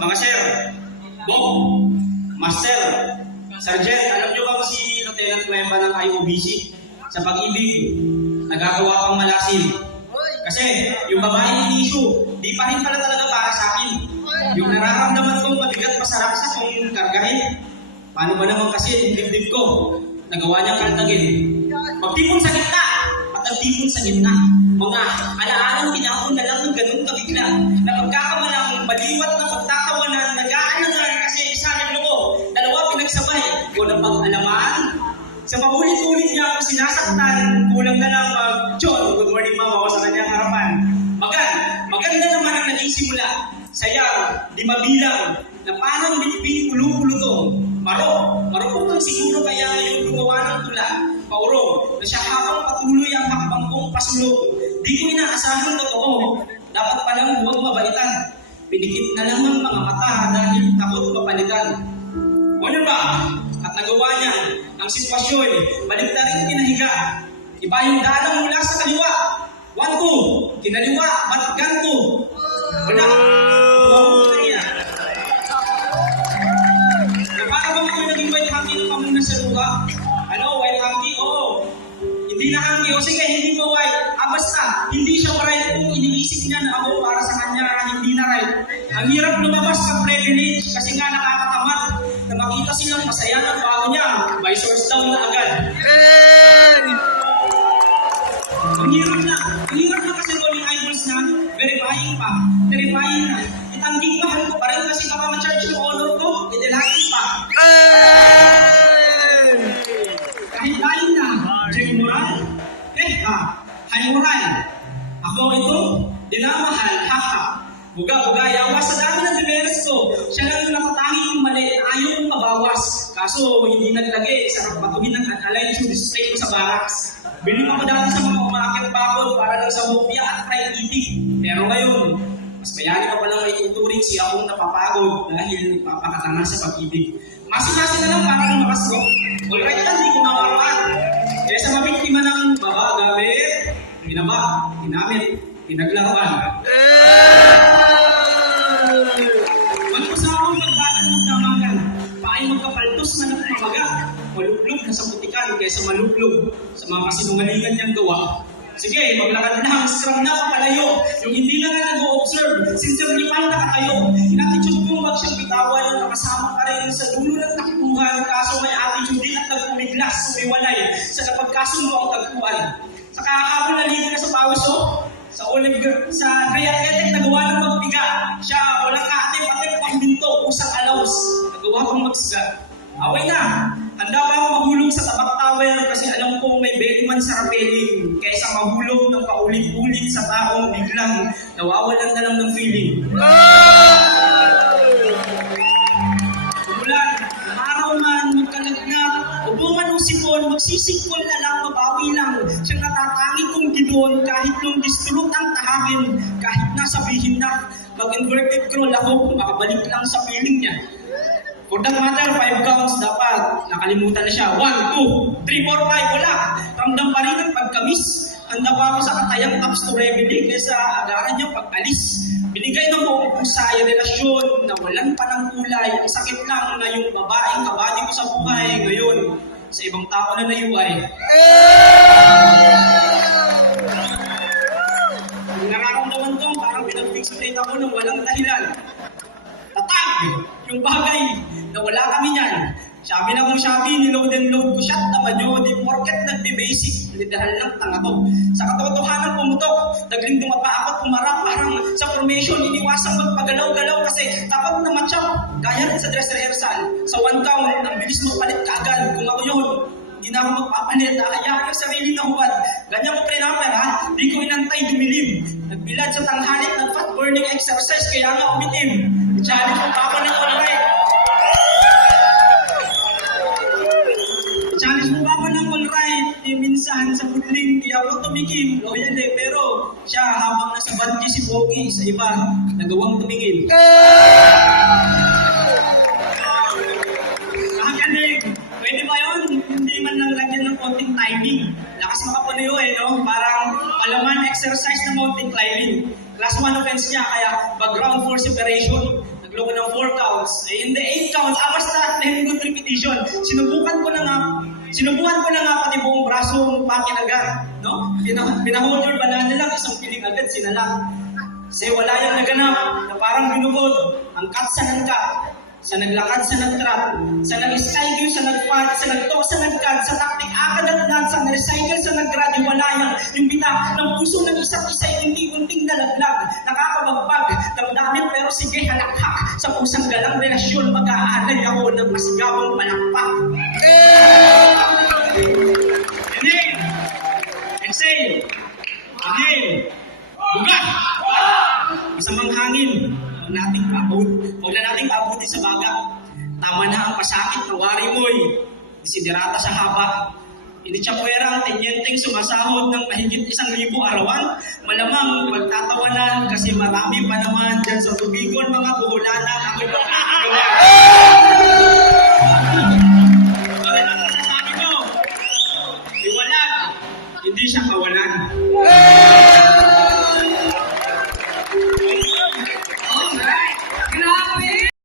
Mga sir, Bob, Master, Sergeant, alam nyo ba si Lieutenant Nueva ng IOBC? Sa pag-ibig, nagagawa pang malasin. Kasi yung babae issue, di pa rin pala talaga para sa akin. Yung nararamdaman kong mabigat masarap sa kong kargahin. Paano ba naman kasi yung dibdib ko, nagawa niyang kaltagin. Magtipon sa gitna, at nagtipon sa gitna. Mga alaalang tinapon na lang ng ganun kabigla, na magkakamalang baliwat na pagtatawanan, nag-aalangan kasi isa rin ko, dalawa pinagsabay, ko na pag-alaman. Sa paulit-ulit niya ako sinasaktan, kulang na lang John, good morning mama, sa kanyang harapan. Maganda naman ang naging simula. Sayang, di mabilang, na parang binibig ulo-ulo to. Marupok lang siguro kaya yung gumawa ng tula. Paurong, na siya habang patuloy ang hakbang kong pasulong. Di ko inaasahan totoo, dapat palang huwag mabaitan. Pinikit na lang ang mga mata dahil takot mapalitan. Ano ba? At nagawa niya ang sitwasyon, baliktarin kinahiga. Iba yung dalang mula sa kaliwa. 1, 2, kinaliwa, ba't ganto? Wala. Napakabang ako naging white hanky ng pamuna sa luha. Ano, white hanky? Oo. Hindi na hanky. O sige, hindi pa white. Basta, hindi siya right kung iniisip niya na ako para sa kanya, hindi na right. Ang hirap lumabas sa privilege kasi nga nakakatamad na makita silang masaya ng bago niya. By source down na agad. Ang hirap na kasi rolling eyeballs na, verifying pa, terrifying na. Itangking mahal ko pa rin kasi kapama-charge yung honor ko, idilagin pa. Kahit lain na, check moral, high moral. Ako ito, dinamahal, haha. Buga-buga, yawa sa dami ng demeres ko. Siya lang yung nakatanging yung mali, ayaw kong mabawas. Kaso, hindi naglagay, sarap batuhin ng align to straight ko sa barracks. Biling ako dati sa mga umakit bakod para lang sa hopya at fried eating. Pero ngayon, mas mayari pa palang may tuturing siya akong napapagod dahil nagpapakatanga sa pag-ibig. Masi-masi na lang para lumakas ko. Alright lang, di ko mawakan. Kaya sa mabiktima ng baba, gamit, binaba, ginamit, pinaglaban. Magpasawang magbalan ng damagan, paay magkapaltos na nagmamaga, malublog na sa putikan kaysa malublog sa mga kasinungalingan niyang gawa. Sige, maglakad lang, scrum na papalayo, yung hindi na nga nag-o-observe, sincerely pa nakakayo. In-attitude kong wag siyang bitawan, nakasama ka rin sa dulo ng takbuhan, kaso may attitude din at nagpumiglas, sumiwalay sa napagkasundo ang tagpuan. Sa kakakabol na liga sa pawiso, sa Great nagawa ng magbiga. Siya, walang kaatip-atip pang binto, usang alaws. Nagawa kong magsiga. Away na. Handa pa ako mahulog sa tabak tower kasi alam kong may beliman sa rapeling kaysa mahulog ng paulit-ulit sa taong biglang nawawalan na lang ng feeling. Umulan, araw man, magkalagnat, ubuman ng sipon, magsisingkol na lang, mabawi lang. Siyang natatangi kong gidon kahit nung distrut ang tahakin, kahit nasabihin na mag-inverted scroll ako, makabalik lang sa feeling niya. For that matter, 5 counts dapat. Nakalimutan na siya. 1, 2, 3, 4, 5, wala. Ramdam pa rin ang pagkamis. Handa pa ako sa katayang taps to reveille kaysa agaran niyang pag-alis. Binigay ng buong pusa yung relasyon na walang pa ng kulay. Ang sakit lang na yung babaeng kabady ko sa buhay ngayon. Sa ibang tao na nayuay. Ang nararamdaman ko, parang pinag-fixate ako ng walang dahilan. Tatag! Yung bagay na wala kami niyan. Sabi na kong Shopee, niload and load ko siya at naman nyo, di porket nagbe-basic, literal lang tanga to. Sa katotohanan pumutok, nagling dumapa ako at pumarap parang sa formation, iniwasang magpagalaw-galaw kasi takot na matchap, gaya rin sa dress rehearsal. Sa 1 count, ang bilis magpalit kaagad. Kung ako yun, hindi na ako magpapalit, nakayaan ang sarili na hubad. Ganyan ko pre-number ha, di ko inantay dumilim. Nagbilad sa tanghalit, nag-fat burning exercise, kaya nga umitim. Challenge mo pa ako ng all-right. Challenge mo pa ako ng all-right. Minsan sa pudling, di ako tumikim. Loyal pero siya habang nasa bandi si Pogi, sa iba, nagawang tumingin. Nakagaling. Pwede ba yun? Hindi man lang lagyan ng konting timing. Lakas makapuliyo no? Parang palaman exercise na mountain climbing. Class 1 offense niya, kaya background for separation. Nagloko ng 4 counts. Eh, in the 8 counts, basta 10 good repetition. Sinubukan ko na nga pati buong braso pakin agad. No? Pinaholder banana lang, isang piling agad, sinalang. Kasi wala yung naganap na parang binugod, ang cut sa nangkat, sa naglakad sa nagtrap, sa nag-sky view, sa nagpad, sa nagtok, sa nagkad, sa taktik akad at dance, sa nag-recycle, sa nag-grad, yung wala yung bita ng puso ng isa't isa, unti-unting nalaglag, nakakabagbag, damdamin pero sige halakhak, sa pusang galang relasyon, mag-aanay ako ng masigabong palakpak. Inhale, exhale, inhale, buga! Masamang hangin, huwag na nating paabuti sa baga. Tama na ang pasakit na wari mo'y desiderata sa haba. Hindi siya pwera ang tenyenteng sumasahod ng mahigit 1,000 arawan. Malamang pagtatawanan kasi marami pa naman dyan sa tubigon mga buhulana ang ibang nakagawa. Ano lang masasabi ko? Iwalag, hindi siya kawalan.